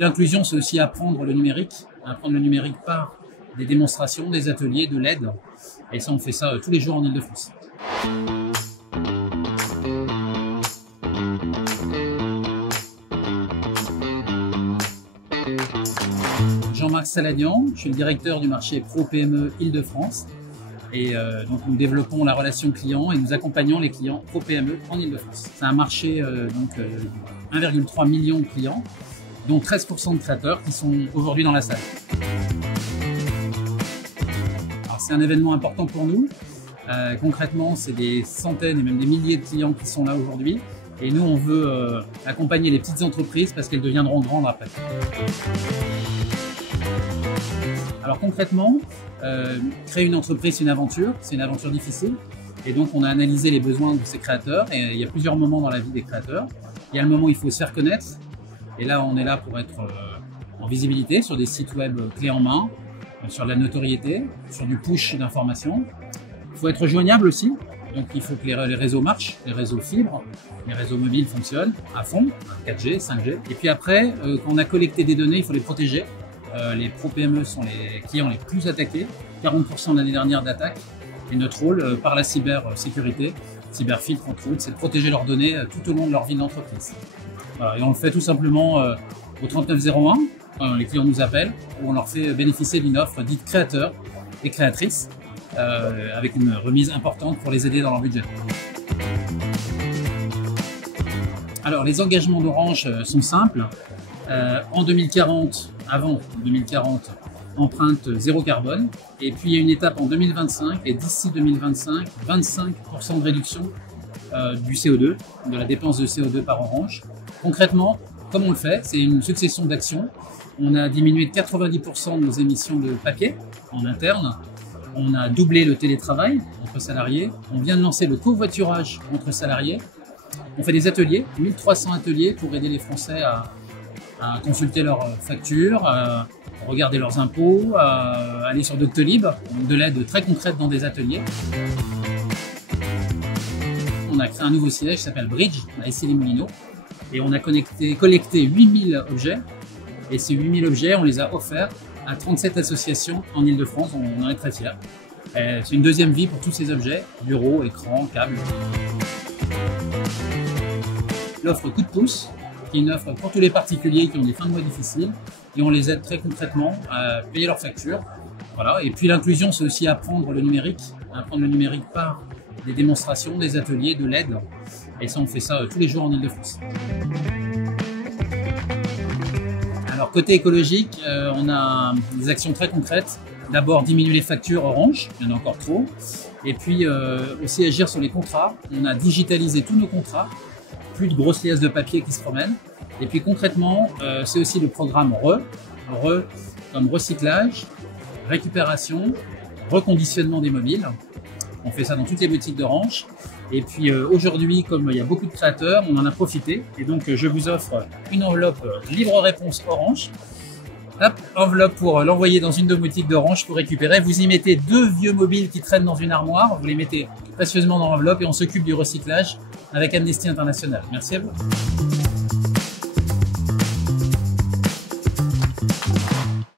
L'inclusion, c'est aussi apprendre le numérique par des démonstrations, des ateliers, de l'aide. Et ça, on fait ça tous les jours en Île-de-France. Jean-Marc Saladian, je suis le directeur du marché Pro PME Île-de-France. Et donc nous développons la relation client et nous accompagnons les clients Pro PME en Île-de-France. C'est un marché 1,3 million de clients, dont 13% de créateurs qui sont aujourd'hui dans la salle. Alors c'est un événement important pour nous. Concrètement, c'est des centaines et même des milliers de clients qui sont là aujourd'hui. Et nous, on veut accompagner les petites entreprises parce qu'elles deviendront grandes après. Alors concrètement, créer une entreprise, c'est une aventure difficile. Et donc on a analysé les besoins de ces créateurs et il y a plusieurs moments dans la vie des créateurs. Il y a le moment où il faut se faire connaître. Et là, on est là pour être en visibilité sur des sites web clés en main, sur de la notoriété, sur du push d'informations. Il faut être joignable aussi. Donc il faut que les réseaux marchent, les réseaux fibres, les réseaux mobiles fonctionnent à fond, 4G, 5G. Et puis après, quand on a collecté des données, il faut les protéger. Les Pro PME sont les clients les plus attaqués, 40% l'année dernière d'attaques. Et notre rôle par la cybersécurité, cyberfiltre entre autres, c'est de protéger leurs données tout au long de leur vie d'entreprise. Et on le fait tout simplement au 3901, quand les clients nous appellent, où on leur fait bénéficier d'une offre dite créateur et créatrice, avec une remise importante pour les aider dans leur budget. Alors les engagements d'Orange sont simples. En 2040, avant 2040, empreinte zéro carbone. Et puis il y a une étape en 2025 et d'ici 2025, 25% de réduction du CO2, de la dépense de CO2 par Orange. Concrètement, comme on le fait, c'est une succession d'actions. On a diminué de 90% de nos émissions de papier en interne. On a doublé le télétravail entre salariés. On vient de lancer le covoiturage entre salariés. On fait des ateliers, 1300 ateliers pour aider les Français à consulter leurs factures, à regarder leurs impôts, à aller sur Doctolib, de l'aide très concrète dans des ateliers. On a créé un nouveau siège qui s'appelle Bridge, à Issy-les-Moulineaux, et on a collecté 8000 objets, et ces 8000 objets, on les a offerts à 37 associations en Île-de-France, on en est très fiers. C'est une deuxième vie pour tous ces objets, bureaux, écrans, câbles. L'offre Coup de pouce, qui est une offre pour tous les particuliers qui ont des fins de mois difficiles, et on les aide très concrètement à payer leurs factures. Voilà. Et puis l'inclusion, c'est aussi apprendre le numérique par des démonstrations, des ateliers, de l'aide. Et ça, on fait ça tous les jours en Île-de-France. Alors côté écologique, on a des actions très concrètes. D'abord diminuer les factures Orange, il y en a encore trop. Et puis aussi agir sur les contrats. On a digitalisé tous nos contrats, plus de grosses liasses de papier qui se promènent. Et puis concrètement, c'est aussi le programme RE comme recyclage, récupération, reconditionnement des mobiles. On fait ça dans toutes les boutiques d'Orange. Et puis aujourd'hui, comme il y a beaucoup de créateurs, on en a profité. Et donc je vous offre une enveloppe libre réponse Orange. Hop, enveloppe pour l'envoyer dans une de vos boutiques d'Orange pour récupérer. Vous y mettez 2 vieux mobiles qui traînent dans une armoire. Vous les mettez précieusement dans l'enveloppe et on s'occupe du recyclage avec Amnesty International. Merci à vous.